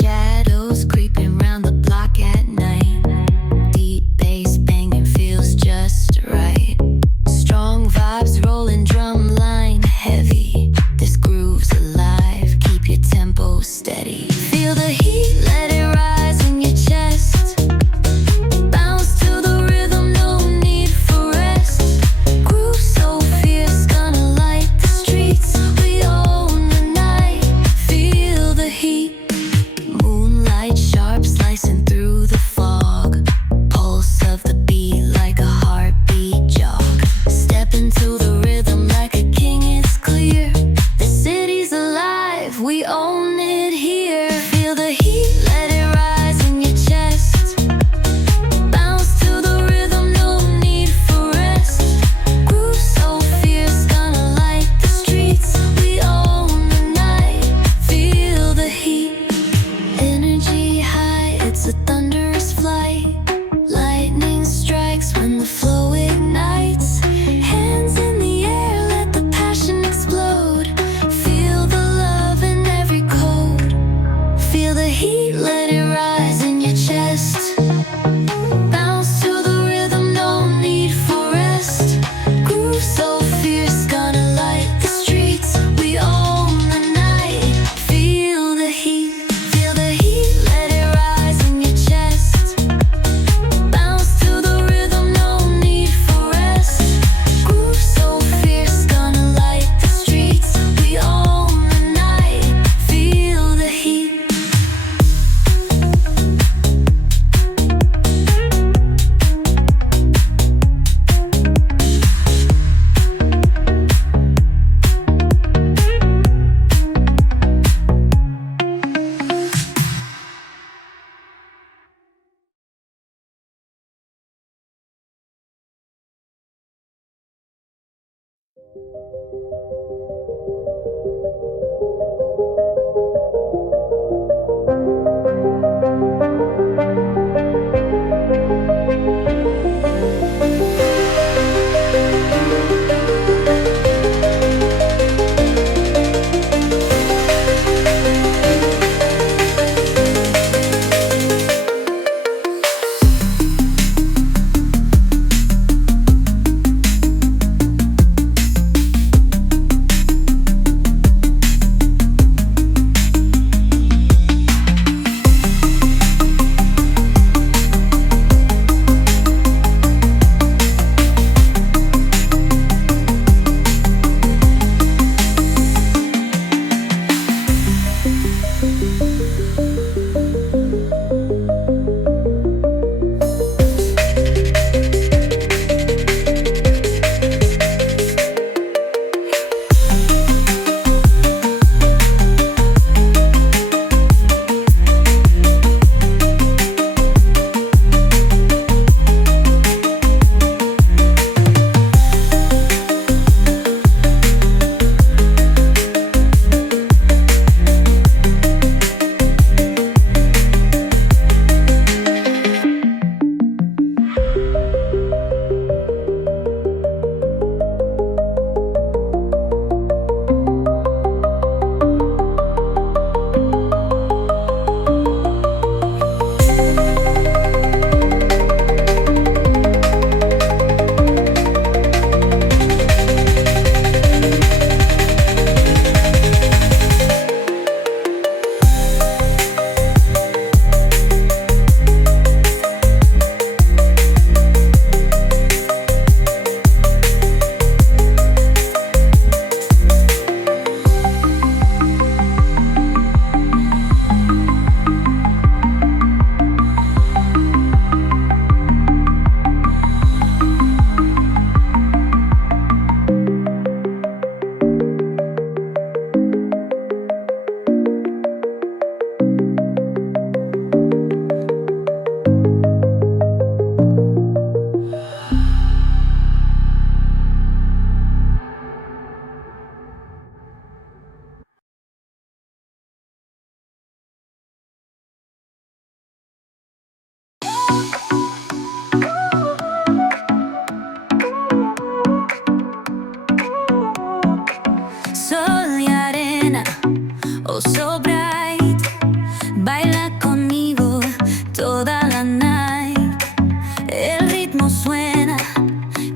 Shadows creeping round the block at night. Deep bass banging feels just right. Strong vibes rolling, drum line heavy. This groove's alive, keep your tempo steady. Feel the heat, let it rise in your chest. Bounce to the rhythm, no need for rest. Grooves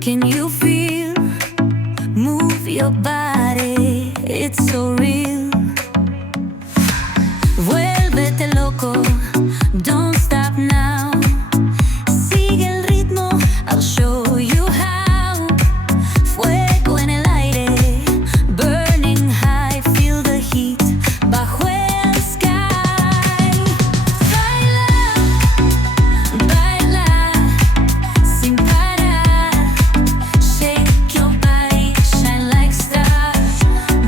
Can you feel? Move your body, it's so real. Vuélvete loco, don't stop now. Sigue el ritmo, I'll show you how. Fuego en el aire, burning high, feel the heat bajo el sky. Baila, baila, sin parar. Shake your body, shine like stars.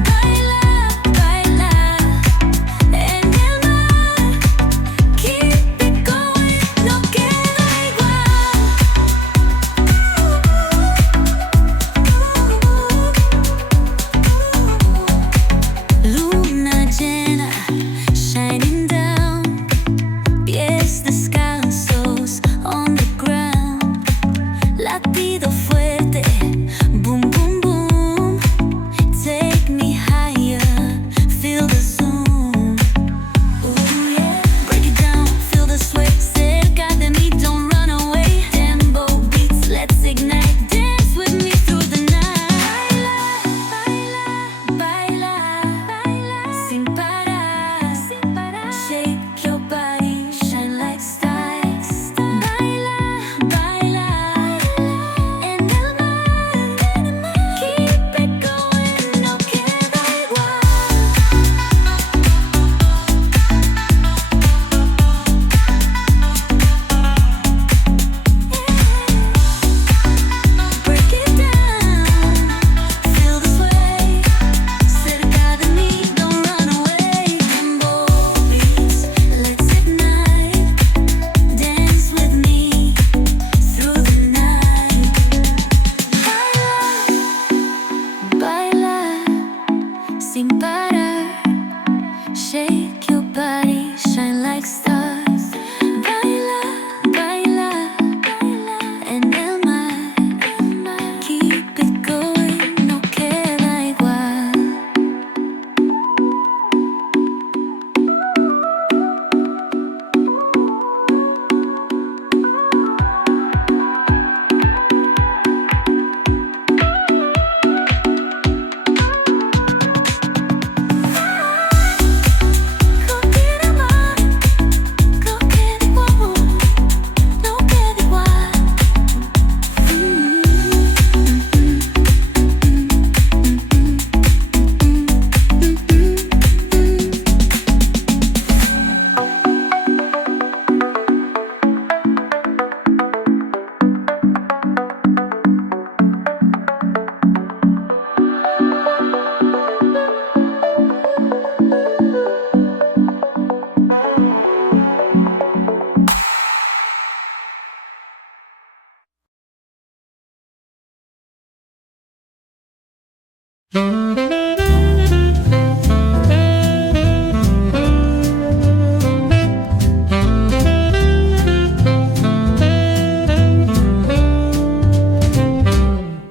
Baila, baila, en el mar. Keep it going, no queda igual. Luna llena, shining down. Pies descalzos on the ground. Latido fuerte, boom, boom, boom. Take me higher, feel the zoom. Ooh, yeah. Break it down, feel the sway. Cerca de mí, don't run away. Tempo beats, let's ignite. Dance with me through the night. Baila, baila, baila, sin parar, sin parar. Shake your body, shine like stars. Baila, baila, en el mar. Keep it going, no queda igual. Break it down, feel the sway. Cerca de mí, don't run away. Tempo beats, let's ignite. Dance with me through the night. Baila, baila, sin parar. Shake your body, shine like stars. Baila, baila, baila, en el mar. Keep it going, no queda igual. No queda igual, no queda igual, no queda igual.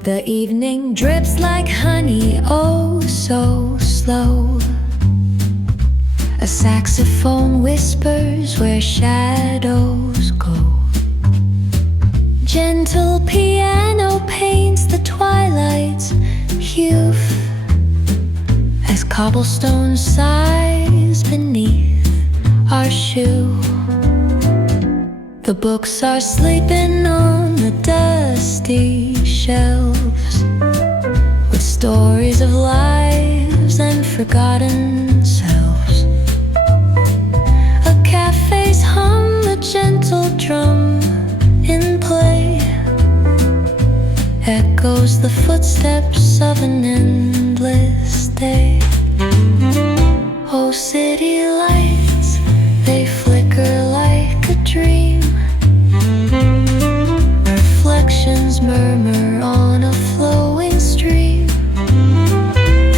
The evening drips like honey, oh so slow. A saxophone whispers where shadows go. Gentle piano paints the twilight's hue as cobblestone sighs beneath our shoe. The books are sleeping on the dusty shelves with stories of lives and forgotten selves. A cafe's hum, a gentle drum in play, echoes the footsteps of an endless day. Oh, city lights, they flicker like a dream. Reflections murmur on a flowing stream.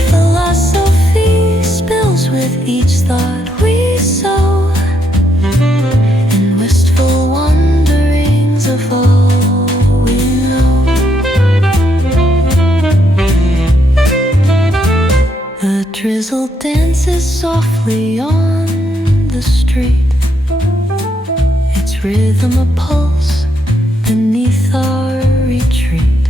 Philosophy spills with each thought we sow, and wistful wanderings of all we know. A drizzle dances softly on the street, its rhythm a pulse beneath our retreat.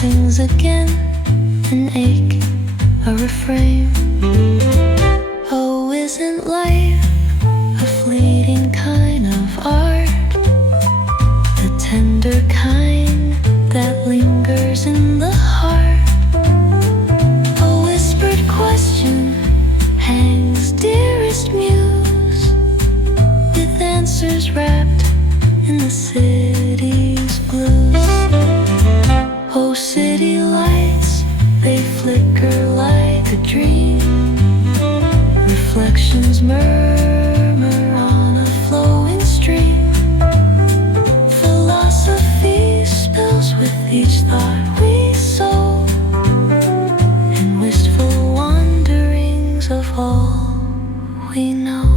sings again, an ache, a refrain. Oh, isn't life a fleeting kind of art? The tender kind that lingers in the heart. A whispered question hangs dearest muse, with answers wrapped in the city's blues. Oh, city lights, they flicker like a dream. Reflections murmur on a flowing stream. Philosophy spills with each thought we sow, and wistful wanderings of all we know.